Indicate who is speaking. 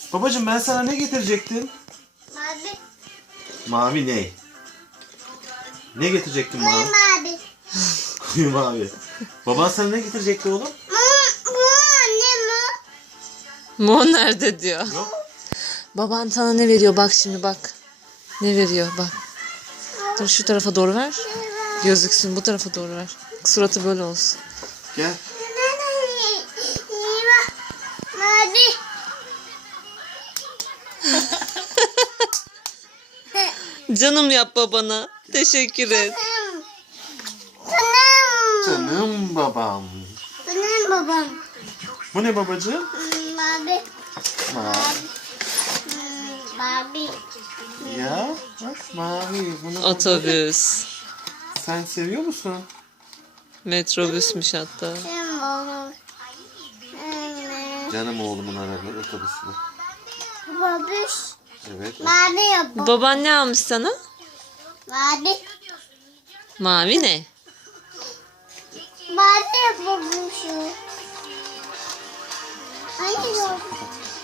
Speaker 1: Babacığım ben sana ne getirecektim?
Speaker 2: Mavi.
Speaker 1: Mavi ne? Ne getirecektin mavi?
Speaker 2: Mavi.
Speaker 1: Koyu mavi. Baban sana ne getirecekti oğlum?
Speaker 2: Bu anne mi?
Speaker 3: Mo nerede diyor.
Speaker 1: Yok.
Speaker 3: Baban sana ne veriyor bak şimdi bak. Ne veriyor bak. Dur şu tarafa doğru ver. Gözüksün bu tarafa doğru ver. Suratı böyle olsun.
Speaker 1: Gel.
Speaker 2: Mavi.
Speaker 3: Canım yap babana. Teşekkür et.
Speaker 2: Canım.
Speaker 1: Canım babam.
Speaker 2: Canım babam.
Speaker 1: Bu ne babacığım?
Speaker 2: Mavi.
Speaker 1: Mavi.
Speaker 2: Mavi.
Speaker 1: Ya bak mavi. Bunu
Speaker 3: Otobüs.
Speaker 1: sen seviyor musun?
Speaker 3: Metrobüsmüş hatta.
Speaker 2: Canım babam.
Speaker 1: Canım oğlumun araba otobüsü.
Speaker 2: Babüş.
Speaker 1: Evet.
Speaker 2: Mavi yapalım.
Speaker 3: Baban ne almış sana?
Speaker 2: Mavi.
Speaker 3: Mavi ne?
Speaker 2: Mavi yapalım şu. Hayır yok.